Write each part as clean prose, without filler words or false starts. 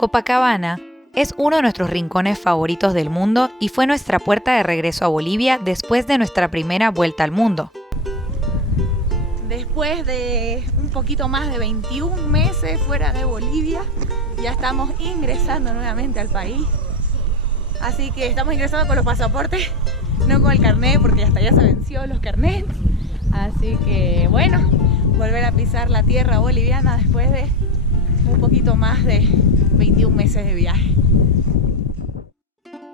Copacabana es uno de nuestros rincones favoritos del mundo y fue nuestra puerta de regreso a Bolivia después de nuestra primera vuelta al mundo. Después de un poquito más de 21 meses fuera de Bolivia, ya estamos ingresando nuevamente al país. Así que estamos ingresando con los pasaportes, no con el carnet, porque hasta ya se venció los carnets. Así que bueno, volver a pisar la tierra boliviana después de un poquito más de 21 meses de viaje.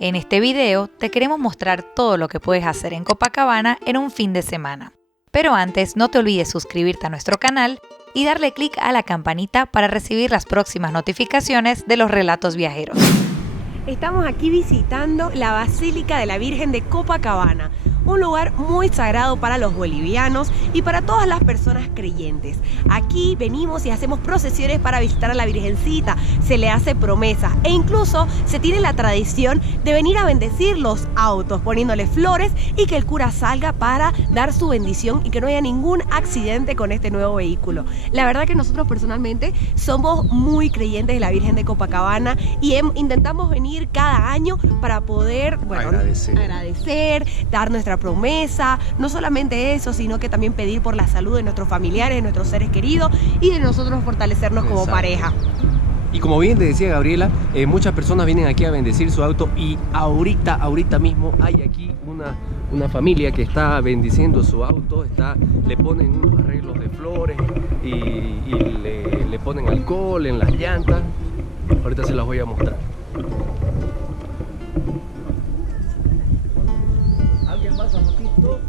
En este video te queremos mostrar todo lo que puedes hacer en Copacabana en un fin de semana. Pero antes no te olvides suscribirte a nuestro canal y darle clic a la campanita para recibir las próximas notificaciones de los relatos viajeros. Estamos aquí visitando la Basílica de la Virgen de Copacabana, un lugar muy sagrado para los bolivianos y para todas las personas creyentes. Aquí venimos y hacemos procesiones para visitar a la Virgencita, se le hace promesas e incluso se tiene la tradición de venir a bendecir los autos poniéndole flores y que el cura salga para dar su bendición y que no haya ningún accidente con este nuevo vehículo. La verdad que nosotros personalmente somos muy creyentes de la Virgen de Copacabana y intentamos venir cada año para poder agradecer, dar nuestra promesa, no solamente eso, sino que también pedir por la salud de nuestros familiares, de nuestros seres queridos y de nosotros fortalecernos como pareja. Y como bien te decía Gabriela, muchas personas vienen aquí a bendecir su auto y ahorita mismo hay aquí una familia que está bendiciendo su auto, le ponen unos arreglos de flores y le ponen alcohol en las llantas. Ahorita se las voy a mostrar. ¿Alguien más a motito?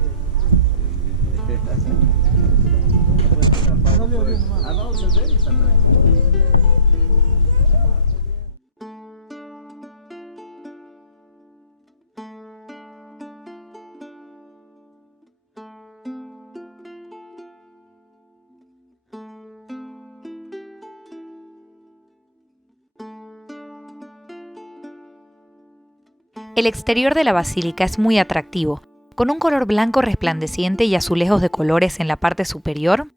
El exterior de la basílica es muy atractivo, con un color blanco resplandeciente y azulejos de colores en la parte superior,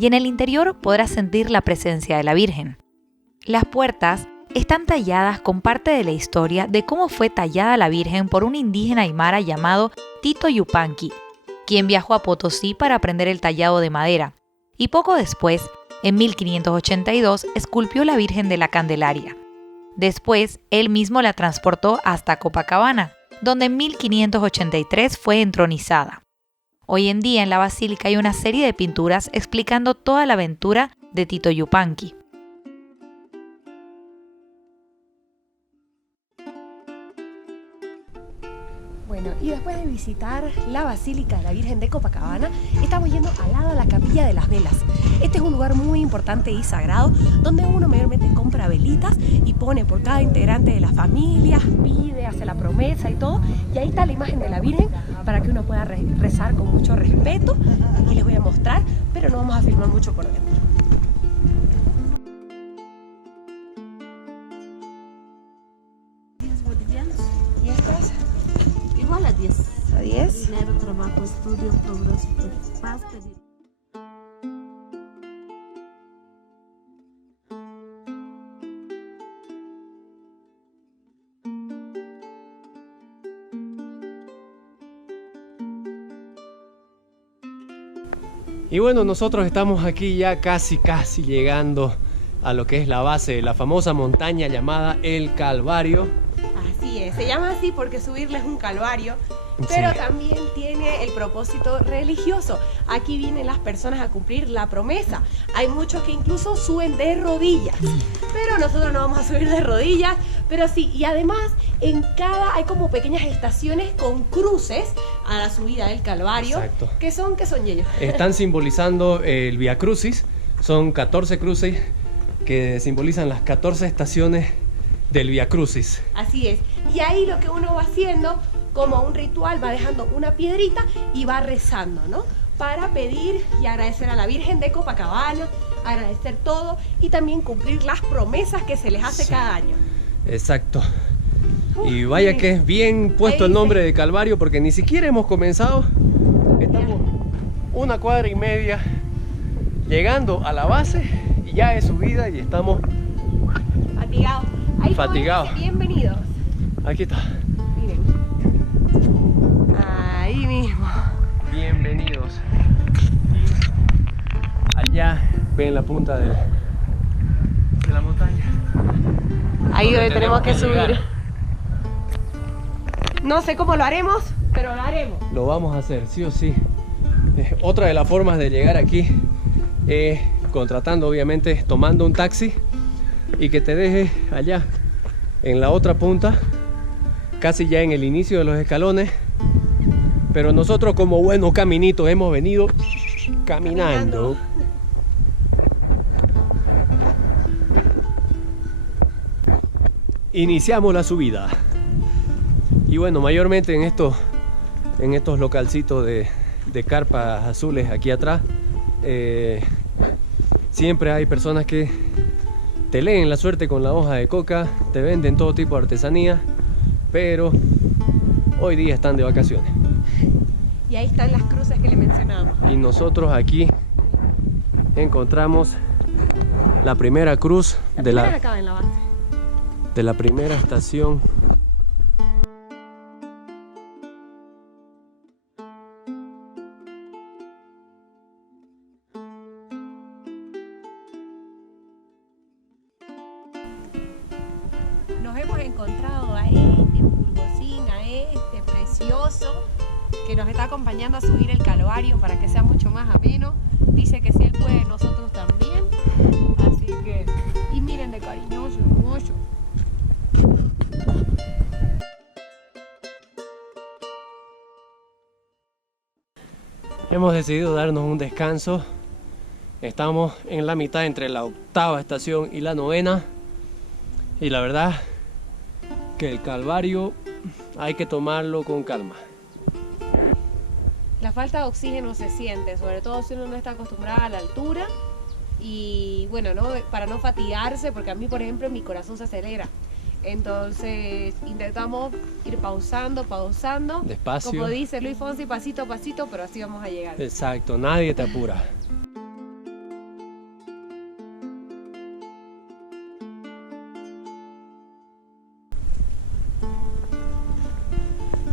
y en el interior podrás sentir la presencia de la Virgen. Las puertas están talladas con parte de la historia de cómo fue tallada la Virgen por un indígena aymara llamado Tito Yupanqui, quien viajó a Potosí para aprender el tallado de madera, y poco después, en 1582, esculpió la Virgen de la Candelaria. Después, él mismo la transportó hasta Copacabana, donde en 1583 fue entronizada. Hoy en día en la basílica hay una serie de pinturas explicando toda la aventura de Tito Yupanqui. Bueno, y después de visitar la Basílica de la Virgen de Copacabana, estamos yendo al lado a la Capilla de las Velas. Este es un lugar muy importante y sagrado, donde uno mayormente compra velitas y pone por cada integrante de la familia, pide, hace la promesa y todo. Y ahí está la imagen de la Virgen para que uno pueda rezar con mucho respeto. Y les voy a mostrar, pero no vamos a filmar mucho por dentro. ¿Y estas? Igual a 10. ¿A 10? Dinero, trabajo, estudio, progreso, paz, pedir. Y bueno, nosotros estamos aquí ya casi llegando a lo que es la base de la famosa montaña llamada El Calvario. Así es, se llama así porque subirle es un calvario, pero Sí. también tiene el propósito religioso. Aquí vienen las personas a cumplir la promesa. Hay muchos que incluso suben de rodillas, pero nosotros no vamos a subir de rodillas, pero sí, y además hay como pequeñas estaciones con cruces a la subida del Calvario. Exacto. ¿Qué son ellos? Están simbolizando el Vía Crucis, son 14 cruces que simbolizan las 14 estaciones del Vía Crucis. Así es, y ahí lo que uno va haciendo como un ritual, va dejando una piedrita y va rezando, ¿no? Para pedir y agradecer a la Virgen de Copacabana, agradecer todo y también cumplir las promesas que se les hace cada año. Exacto. Y vaya que es bien puesto el nombre de Calvario porque ni siquiera hemos comenzado. Estamos 1,5 cuadras llegando a la base y ya es subida y estamos Fatigados. Fatigado. Bienvenidos. Aquí está. Miren. Ahí mismo. Bienvenidos. Allá ven la punta de la montaña. Ahí donde tenemos que subir. llegar. No sé cómo lo haremos, pero lo haremos. Lo vamos a hacer, sí o sí. Otra de las formas de llegar aquí es contratando, obviamente, tomando un taxi y que te deje allá en la otra punta, casi ya en el inicio de los escalones. Pero nosotros, como buenos caminitos, hemos venido caminando. Iniciamos la subida. Y bueno, mayormente en estos localcitos de carpas azules aquí atrás, siempre hay personas que te leen la suerte con la hoja de coca, te venden todo tipo de artesanía, pero hoy día están de vacaciones. Y ahí están las cruces que le mencionábamos. Y nosotros aquí encontramos la primera cruz de Acá en la base. de la primera estación. Nos hemos encontrado a este pulgocín, a este precioso que nos está acompañando a subir el Calvario para que sea mucho más ameno. Dice que si él puede, nosotros también. Así que, y miren de cariñoso, hermoso. Hemos decidido darnos un descanso. Estamos en la mitad entre la 8ª estación y la 9ª. Y la verdad que el Calvario hay que tomarlo con calma. La falta de oxígeno se siente, sobre todo si uno no está acostumbrado a la altura. Y bueno, ¿no? Para no fatigarse, porque a mí, por ejemplo, mi corazón se acelera. Entonces intentamos ir pausando, Despacio. como dice Luis Fonsi, pasito a pasito, pero así vamos a llegar. Exacto, nadie te apura.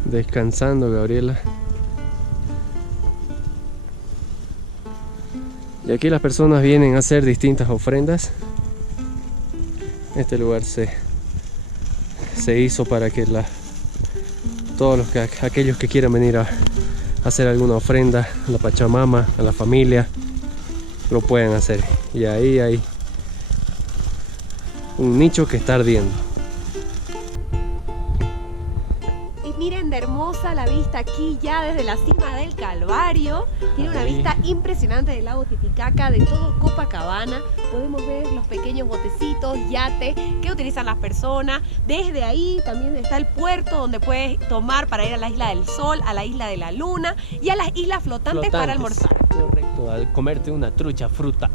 Descansando, Gabriela. Y aquí las personas vienen a hacer distintas ofrendas. Este lugar se hizo para que aquellos que quieran venir a hacer alguna ofrenda a la Pachamama, a la familia, lo pueden hacer. Y ahí hay un nicho que está ardiendo. Y miren de hermosa la vista aquí ya desde la cima del Calvario. Tiene una vista impresionante del lago Titicaca, de todo Copacabana. Podemos ver los pequeños botecitos, yates que utilizan las personas. Desde ahí también está el puerto donde puedes tomar para ir a la Isla del Sol, a la Isla de la Luna y a las islas flotantes para almorzar. Correcto, al comerte una trucha frita.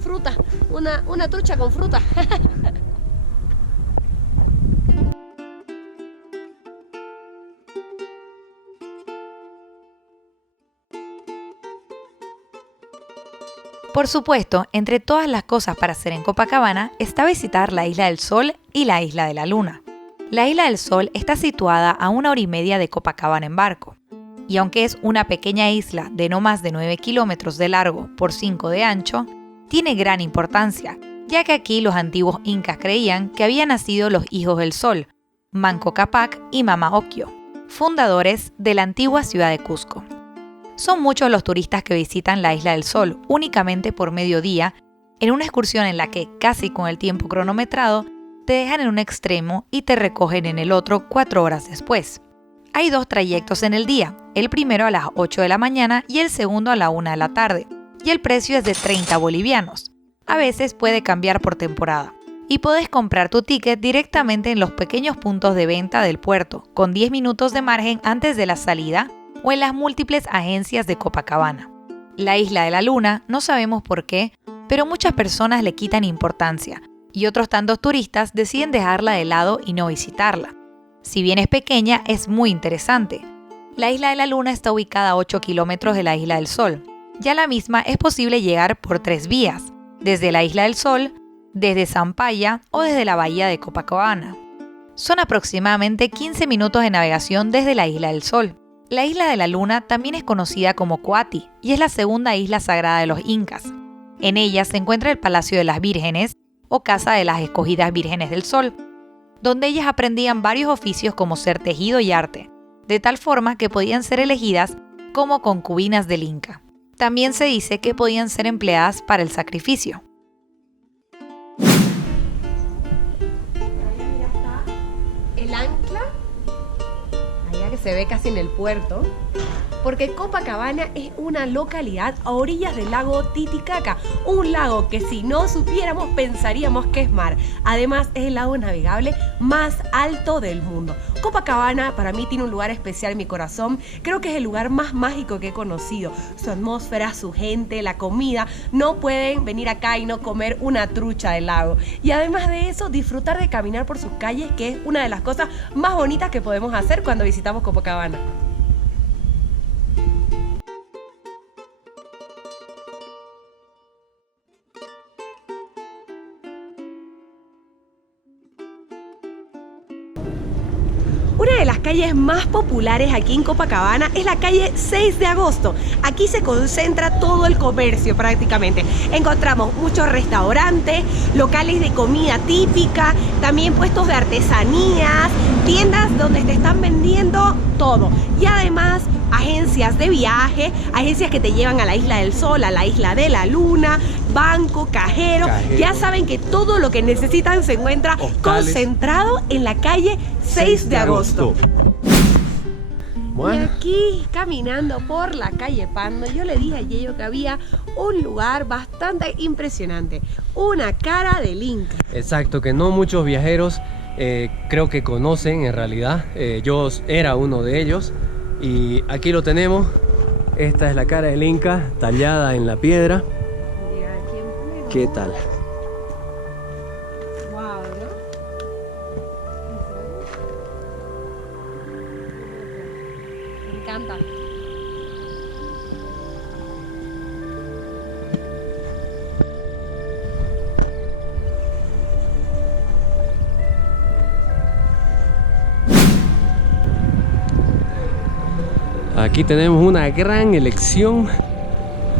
Fruta, una trucha con fruta. Por supuesto, entre todas las cosas para hacer en Copacabana está visitar la Isla del Sol y la Isla de la Luna. La Isla del Sol está situada a 1 hora y media de Copacabana en barco. Y aunque es una pequeña isla de no más de 9 kilómetros de largo por 5 de ancho, tiene gran importancia, ya que aquí los antiguos incas creían que habían nacido los hijos del Sol, Manco Cápac y Mama Ocllo, fundadores de la antigua ciudad de Cusco. Son muchos los turistas que visitan la Isla del Sol únicamente por mediodía, en una excursión en la que, casi con el tiempo cronometrado, te dejan en un extremo y te recogen en el otro 4 horas después. Hay 2 trayectos en el día, el primero a las 8 de la mañana y el segundo a la 1 de la tarde, y el precio es de 30 bolivianos. A veces puede cambiar por temporada. Y podés comprar tu ticket directamente en los pequeños puntos de venta del puerto, con 10 minutos de margen antes de la salida, o en las múltiples agencias de Copacabana. La Isla de la Luna, no sabemos por qué, pero muchas personas le quitan importancia, y otros tantos turistas deciden dejarla de lado y no visitarla. Si bien es pequeña, es muy interesante. La Isla de la Luna está ubicada a 8 kilómetros de la Isla del Sol. Ya la misma es posible llegar por 3 vías, desde la Isla del Sol, desde Zampaya o desde la bahía de Copacabana. Son aproximadamente 15 minutos de navegación desde la Isla del Sol. La Isla de la Luna también es conocida como Coati y es la segunda isla sagrada de los incas. En ella se encuentra el Palacio de las Vírgenes o Casa de las Escogidas Vírgenes del Sol, donde ellas aprendían varios oficios como ser tejido y arte, de tal forma que podían ser elegidas como concubinas del Inca. También se dice que podían ser empleadas para el sacrificio. El ancla, allá que se ve casi en el puerto, porque Copacabana es una localidad a orillas del lago Titicaca, un lago que si no supiéramos pensaríamos que es mar. Además es el lago navegable más alto del mundo. Copacabana para mí tiene un lugar especial en mi corazón, creo que es el lugar más mágico que he conocido. Su atmósfera, su gente, la comida, no pueden venir acá y no comer una trucha del lago. Y además de eso, disfrutar de caminar por sus calles, que es una de las cosas más bonitas que podemos hacer cuando visitamos Copacabana. Una de las calles más populares aquí en Copacabana es la calle 6 de agosto. Aquí se concentra todo el comercio prácticamente. Encontramos muchos restaurantes, locales de comida típica, también puestos de artesanías, tiendas donde te están vendiendo todo. Y además agencias de viaje, agencias que te llevan a la Isla del Sol, a la Isla de la Luna, banco, cajero. Ya saben que todo lo que necesitan se encuentra hostales, concentrado en la calle 6 de agosto. Bueno. Y aquí, caminando por la calle Pando, yo le dije a Yeyo que había un lugar bastante impresionante, una cara del Inca. Exacto, que no muchos viajeros creo que conocen en realidad. Yo era uno de ellos y aquí lo tenemos. Esta es la cara del Inca tallada en la piedra. ¿Qué tal? Wow, ¿no? Me encanta. Aquí tenemos una gran elección.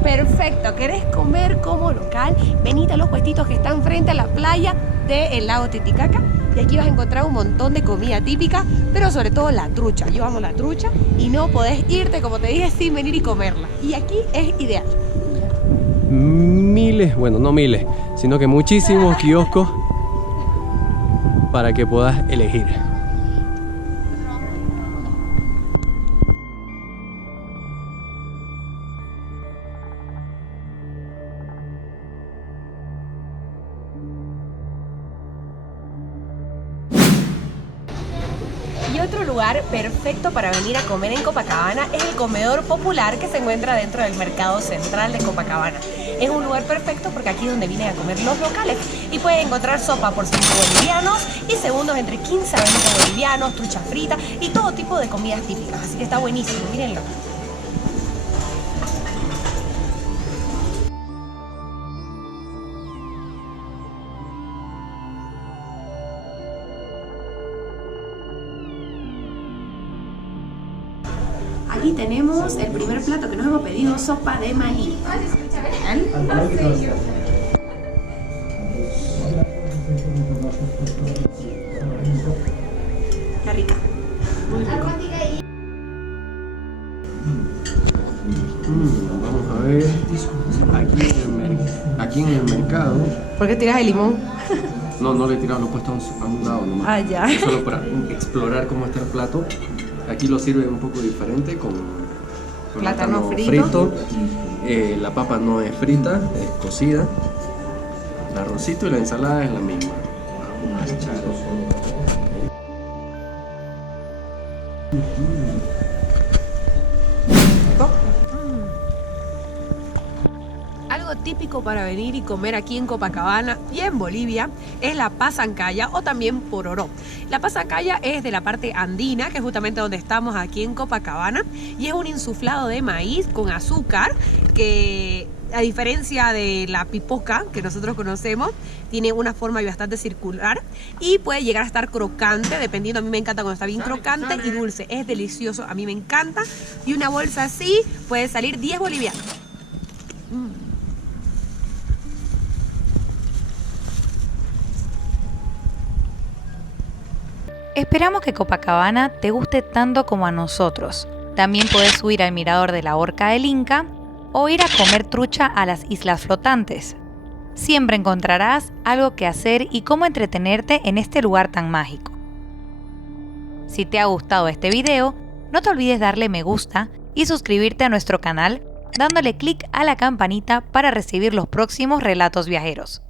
Perfecto, ¿querés comer como local? Venite a los puestitos que están frente a la playa del lago Titicaca y aquí vas a encontrar un montón de comida típica, pero sobre todo la trucha. Yo amo la trucha y no podés irte, como te dije, sin venir y comerla. Y aquí es ideal. Miles, bueno, no miles, sino que muchísimos kioscos para que puedas elegir. Y otro lugar perfecto para venir a comer en Copacabana es el comedor popular que se encuentra dentro del mercado central de Copacabana. Es un lugar perfecto porque aquí es donde vienen a comer los locales y pueden encontrar sopa por 5 bolivianos y segundos entre 15 a 20 bolivianos, trucha frita y todo tipo de comidas típicas. Así que está buenísimo, mírenlo. Aquí tenemos el primer plato que nos hemos pedido, sopa de maní. Está rica. Muy rico. Vamos a ver. Aquí en el mercado. ¿Por qué tiras el limón? No le he tirado, lo he puesto a un lado nomás. Ah, ya. Solo para explorar cómo está el plato. Aquí lo sirven un poco diferente con Plátano frito. La papa no es frita, es cocida. El arrocito y la ensalada es la misma. Vamos a echar. Algo típico para venir y comer aquí en Copacabana y en Bolivia es la pasancaya o también pororó. La pasancaya es de la parte andina, que es justamente donde estamos aquí en Copacabana, y es un insuflado de maíz con azúcar que A diferencia de la pipoca que nosotros conocemos, tiene una forma bastante circular y puede llegar a estar crocante, dependiendo. A mí me encanta cuando está bien crocante y dulce. Es delicioso, a mí me encanta. Y una bolsa así puede salir 10 bolivianos. Esperamos que Copacabana te guste tanto como a nosotros. También podés subir al mirador de la Horca del Inca o ir a comer trucha a las islas flotantes. Siempre encontrarás algo que hacer y cómo entretenerte en este lugar tan mágico. Si te ha gustado este video, no te olvides darle me gusta y suscribirte a nuestro canal dándole clic a la campanita para recibir los próximos relatos viajeros.